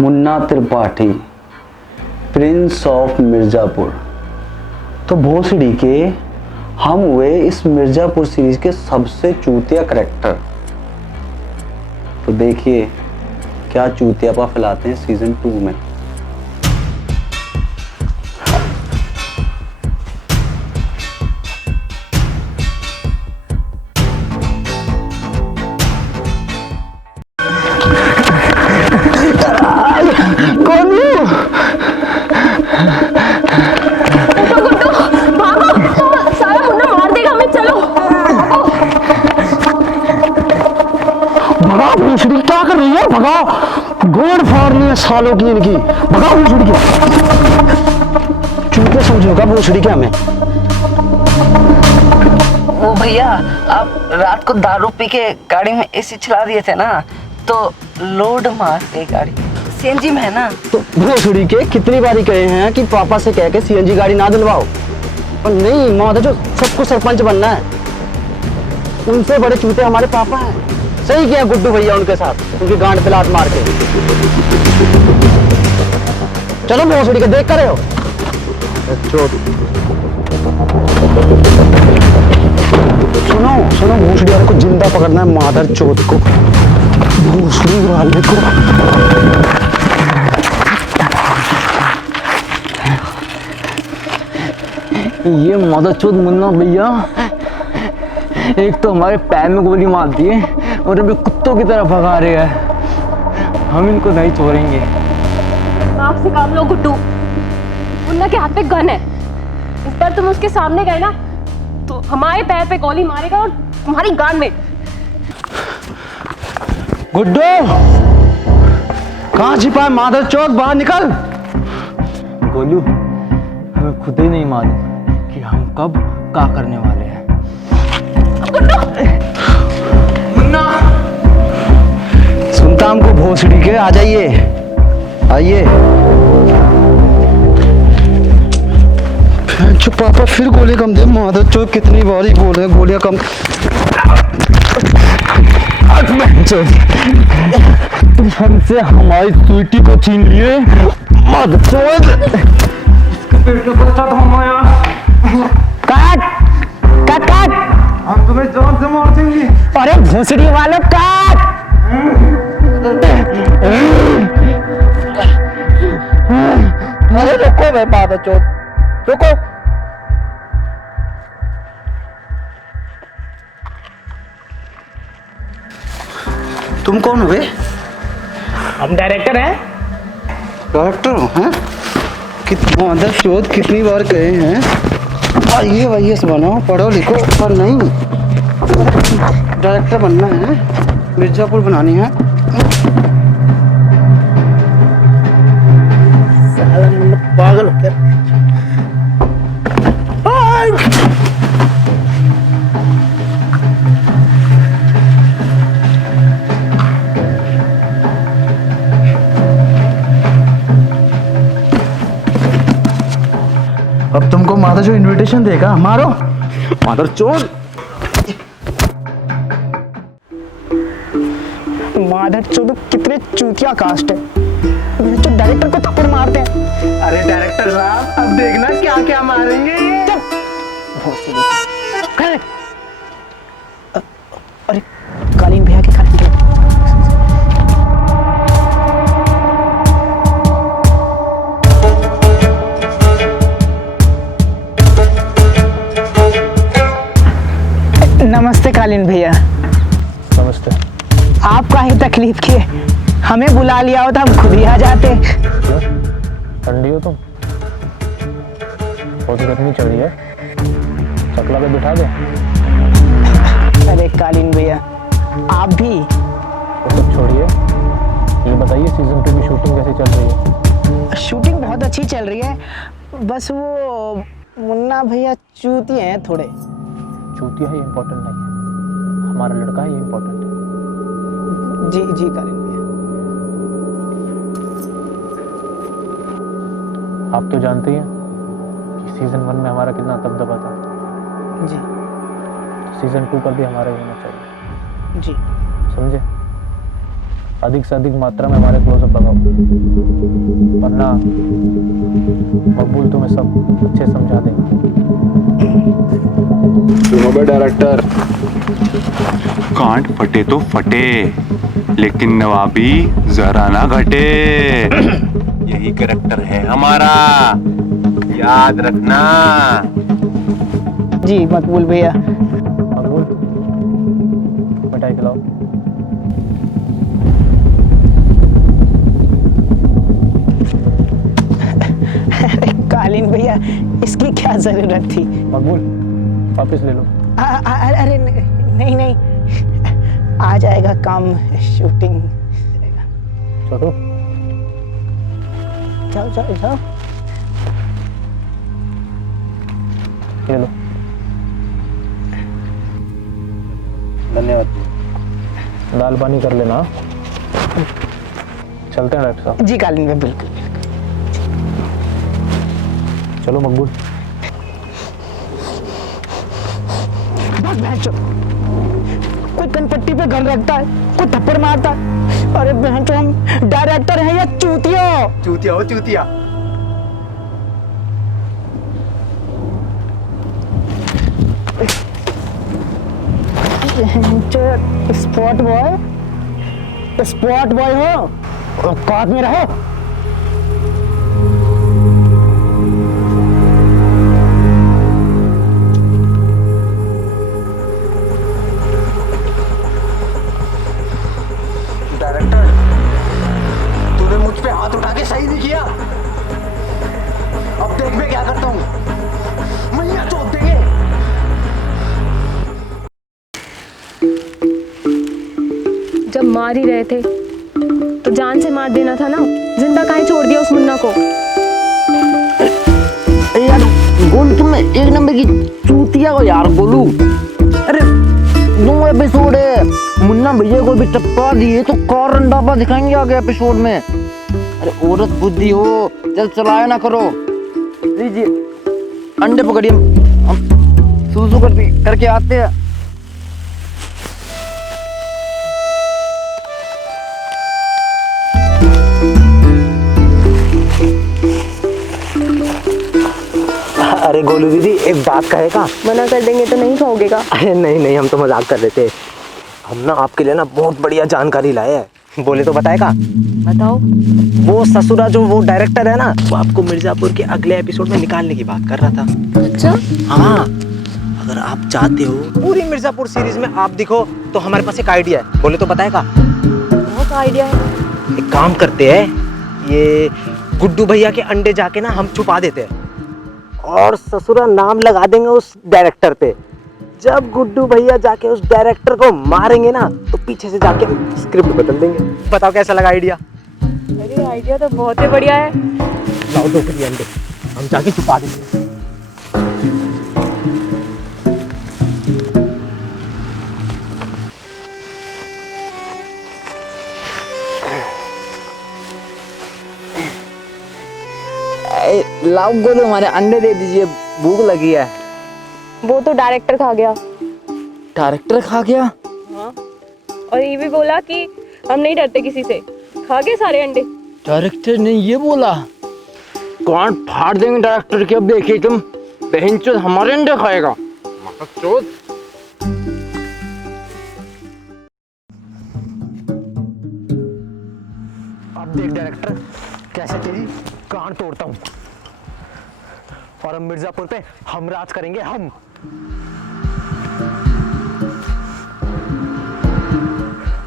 Munna Tripathi, Prince of Mirzapur. तो भोसड़ी के हम हुए इस मिर्ज़ापुर सीरीज के सबसे चूतिया करेक्टर। तो देखिए क्या चूतियापा फैलाते हैं सीजन 2 में। भूसड़ी क्या कर रही है? भगाओ, गोड़ फाड़नी है सालों की इनकी। भगाओ भूसड़ी के। चूते समझोगा भूसड़ी क्या हमें? ओ भैया, आप रात को दारू पी के गाड़ी में एसी चला दिए थे ना, तो लोड मार गई गाड़ी। सीएनजी में है ना। तो भूसड़ी के कितनी बारी कहे हैं कि पापा से कह के सीएनजी गाड़ी ना दिलवाओ, पर नहीं माता जो सबको सरपंच बनना है। उनसे बड़े चूते हमारे पापा हैं। सही किया गुड्डू भैया उनके साथ, उनकी गांड पे लात मार के। चलो भोसड़ी के देख कर रहे हो। सुनो सुनो, भोसड़ी वाले को जिंदा पकड़ना है, मादर चोद को, भोसड़ी वाले को। ये मादर चोद मुन्ना भैया एक तो हमारे पैर में गोली मार दी है और अभी कुत्तों की तरह भगा रहे हैं। हम इनको नहीं छोड़ेंगे। नाक से काम लो गुड्डू। मुन्ना के हाथ पे गन है। इस बार तुम उसके सामने गए ना तो हमारे पैर पे गोली मारेगा और तुम्हारी गांड में। गुड्डू कहाँ छिपा है मादर चौथ? बाहर निकल। गोलू, हमें खुद ही नहीं मालूम कि हम कब क्या करने वाले हैं। मुन्ना सुनता हमको भोसड़ी के, आ जाइए आइए। चुप पापा, फिर गोली कम दे। मादर चौथ कितनी बारी बोले गोलियां कम। तुम हमसे हमारी स्वीटी को छीन लिए। मादर चोद, इसके पेट के ऊपर छत हमारा। काट काट काट, हम तुम्हें जान से मार देंगे। अरे भोसड़ी वालों काट। अरे रुको भाई, मादर चौथ रुको। तुम कौन हुए? हम डायरेक्टर हैं। डायरेक्टर हो हैं? मादर चौथ कितनी बार कहे हैं आइए वाईएस बनो, पढ़ो लिखो, पर नहीं डायरेक्टर बनना है, मिर्जापुर बनानी है। साला पागल हो गया। अब तुमको माता जो इनविटेशन देगा मारो मादर चोर। मादर चोर कितने चूतिया कास्ट है, जो डायरेक्टर को थप्पड़ मारते हैं। अरे डायरेक्टर साहब, अब देखना क्या क्या मारेंगे। अरे कालीन भैया के खाने के नमस्ते कालीन भैया। नमस्ते। आपका ही तकलीफ किए, हमें बुला लिया होता हम खुद ही आ जाते। ठंडी हो तुम? बहुत गर्मी चढ़ रही है, चकला पे बिठा दो। अरे कालीन भैया आप भी। वो सब छोड़िए, ये बताइए सीजन 2 की शूटिंग कैसी चल रही है? शूटिंग बहुत अच्छी चल रही है, बस वो मुन्ना भैया चूती हैं थोड़े। चूतिया ही इम्पोर्टेंट नहीं है, हमारा लड़का ही इम्पोर्टेंट है। जी जी कालीन भैया। आप तो जानते ही हैं कि सीजन 1 में हमारा कितना दबदबा था। जी सीजन 2 पर भी हमारा ही होना चाहिए, जी समझे? अधिक से अधिक मात्रा में हमारे क्लोजअप लगाओ, वरना मकबूल तुम्हें सब अच्छे समझा देगा। सुनो बे डायरेक्टर, गांठ फटे तो फटे, लेकिन नवाबी जरा ना घटे। यही कैरेक्टर है हमारा, याद रखना। जी मकबूल भैया। मकबूल, मिठाई खिलाओ। कालीन भैया, इसकी क्या जरूरत थी? मकबूल, वापस ले लो। अरे नहीं नहीं, आ जाएगा काम, शूटिंग। छोटू, जाओ जाओ जाओ। ले लो। धन्यवाद। दाल पानी कर लेना। चलते हैं डॉक्टर साहब। जी कालीन भैया, बिल्कुल। चलो मकबूल। बस बहनचोद, कोई कनपट्टी पे घर रखता है, कोई थप्पड़ मारता है। अरे बहनचोद, हम डायरेक्टर हैं या चूतिया? चूतिया हो चूतिया। स्पॉट बॉय, स्पॉट बॉय हो, औकात में रहो। डायरेक्टर, तूने मुझ पे हाथ उठा के सही नहीं किया। अब देख मैं क्या करता हूँ। मैया चोट देंगे। जब मार ही रहे थे तो जान से मार देना था ना, जिंदा काहे छोड़ दिया उस मुन्ना को? यार गोलू, तुम एक नंबर की चूतिया हो यार गोलू। अरे 2 एपिसोड है, मुन्ना भैया को भी टपका दिए तो कार रंडापा दिखाएंगे आगे एपिसोड में। अरे औरत बुद्धि हो, जल्द चलाया ना करो। लीजिए अंडे पकड़िए, हम सूसू करके आते हैं। अरे गोलू दीदी, एक बात कहेगा? मना कर देंगे तो नहीं खाओगेगा? अरे नहीं नहीं, हम तो मजाक कर रहे थे। हम ना आपके लिए ना बहुत बढ़िया जानकारी लाए हैं। बोले तो बताएगा? बताओ। वो ससुरा जो वो डायरेक्टर है ना, वो आपको मिर्जापुर के अगले एपिसोड में निकालने की बात कर रहा था। अच्छा? हाँ, अगर आप चाहते हो पूरी मिर्जापुर सीरीज में आप दिखो तो हमारे पास एक आइडिया है। बोले तो बताएगा? बहुत आइडिया है। एक काम करते हैं, ये गुड्डू भैया के अंडे जाके ना हम छुपा देते हैं और ससुरा नाम लगा देंगे उस डायरेक्टर पे। जब गुड्डू भैया जाके उस डायरेक्टर को मारेंगे ना, तो पीछे से जाके स्क्रिप्ट बदल देंगे। बताओ कैसा लगा आइडिया? अरे आइडिया तो बहुत ही बढ़िया है। लाओ 2 किलो अंडे, हम जाके छुपा देंगे। लाओ गोलू, हमारे अंडे दे दीजिए, भूख लगी है। वो तो डायरेक्टर खा गया। डायरेक्टर खा गया? हाँ, और ये भी बोला कि हम नहीं डरते किसी से। खा गए सारे अंडे। डायरेक्टर ने ये बोला? कौन फाड़ देंगे डायरेक्टर के। अब देखिए तुम, बहनचोद हमारे अंडे खाएगा। चोद। अब देख डायरेक्टर, कैसे तेरी कान तोड़ता हूँ। और अब मिर्जापुर पे हम राज करेंगे, हम।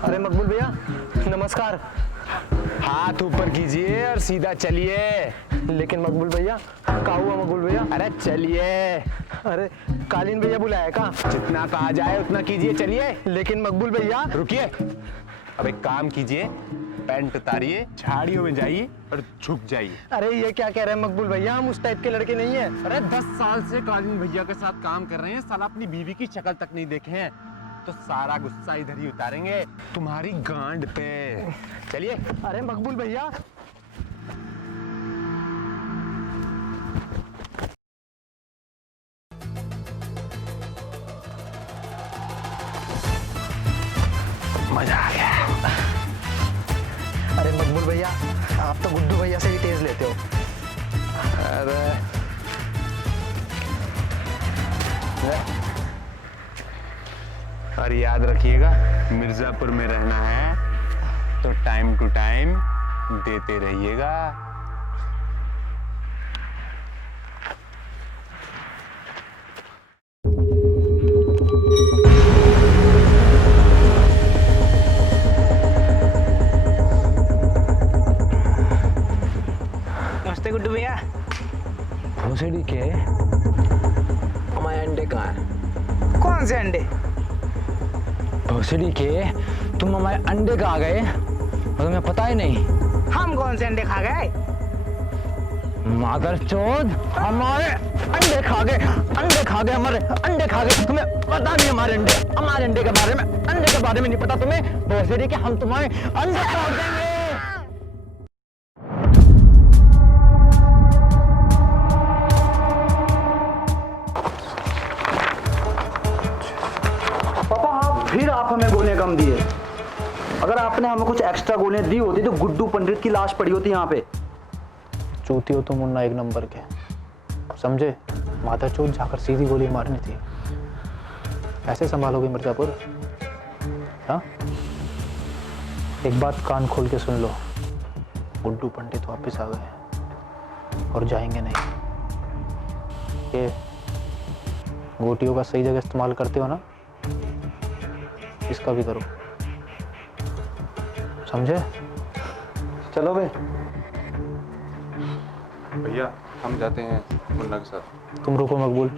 अरे मकबूल भैया, नमस्कार। हाथ ऊपर कीजिए और सीधा चलिए। लेकिन मकबूल भैया, क्या हुआ मकबूल भैया? अरे चलिए। अरे कालीन भैया बुलाया का? जितना कहा जाए उतना कीजिए, चलिए। लेकिन मकबूल भैया। रुकिए, अब एक काम कीजिए, पैंट उतारिए, झाड़ियों में जाइए और झुक जाइए। अरे ये क्या कह रहे हैं मकबूल भैया, हम उस टाइप के लड़के नहीं है। अरे 10 साल से कालीन भैया के साथ काम कर रहे हैं, साला अपनी बीवी की शक्ल तक नहीं देखे हैं, तो सारा गुस्सा इधर ही उतारेंगे, तुम्हारी गांड पे। चलिए। अरे मकबूल भैया। मजा आ गया। अरे मकबूल भैया, आप तो गुड्डू भैया से ही तेज लेते हो। अरे और याद रखिएगा, मिर्जापुर में रहना है तो टाइम टू टाइम देते रहिएगा। नमस्ते गुड्डू भैया। भोसड़ी के हमारे अंडे कहाँ है? कौन से अंडे? भोसड़ी के तुम हमारे अंडे कहाँ गए और तुम्हें पता ही नहीं? हम कौन से अंडे खा गए? मादर चोद, हमारे अंडे खा गए, अंडे खा गए, हमारे अंडे खा गए। तुम्हें पता नहीं हमारे अंडे के बारे में, अंडे के बारे में नहीं पता तुम्हें? भोसड़ी के हम तुम्हारे अंडे तोड़ देंगे। फिर आप हमें गोलियां कम दिए। अगर आपने हमें कुछ एक्स्ट्रा गोलियां दी होती तो गुड्डू पंडित की लाश पड़ी होती यहाँ पे। चूती हो तो मुन्ना एक नंबर के, समझे? माता चोट जाकर सीधी गोली मारनी थी। ऐसे संभालोगे मिर्जापुर? हाँ, एक बात कान खोल के सुन लो, गुड्डू पंडित वापस आ गए और जाएंगे नहीं। ये गोटियों का सही जगह इस्तेमाल करते हो ना, इसका भी करो, समझे? चलो बे। भैया हम जाते हैं मुन्ना के साथ। तुम रुको मकबूल,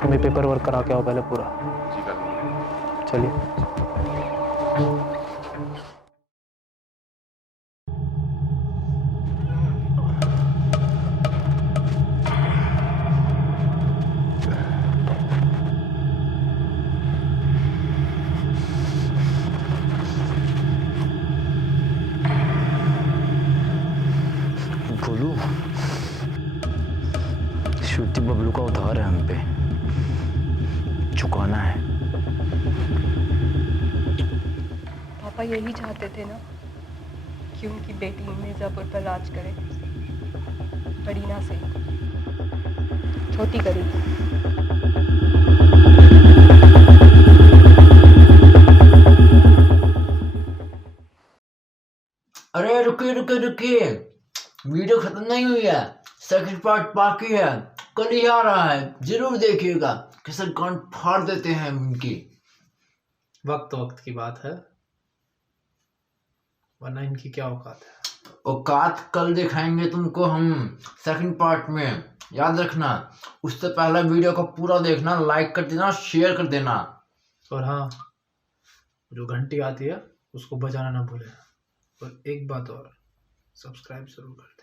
तुम ये पेपर वर्क करा के आओ पहले पूरा। जी कर लूँगा। चलिए। बोलू, श्रुति बबलू का उधार है हम पे, चुकाना है। पापा यही चाहते थे ना कि उनकी बेटी मिर्जापुर पर राज करे, बड़ी ना सही, छोटी करेगी। अरे रुकिए, वीडियो खत्म नहीं हुई है, सेकंड पार्ट बाकी है, कल ही आ रहा है, जरूर देखिएगा। कैसे कान फाड़ देते हैं उनकी। वक्त की बात है, वरना इनकी क्या औकात है। औकात कल दिखाएंगे तुमको हम सेकंड पार्ट में, याद रखना। उससे पहले वीडियो को पूरा देखना, लाइक कर देना, शेयर कर देना। और हाँ, जो घंटी आती है उसको बजाना ना भूलें। और एक बात और, सब्सक्राइब जरूर करें।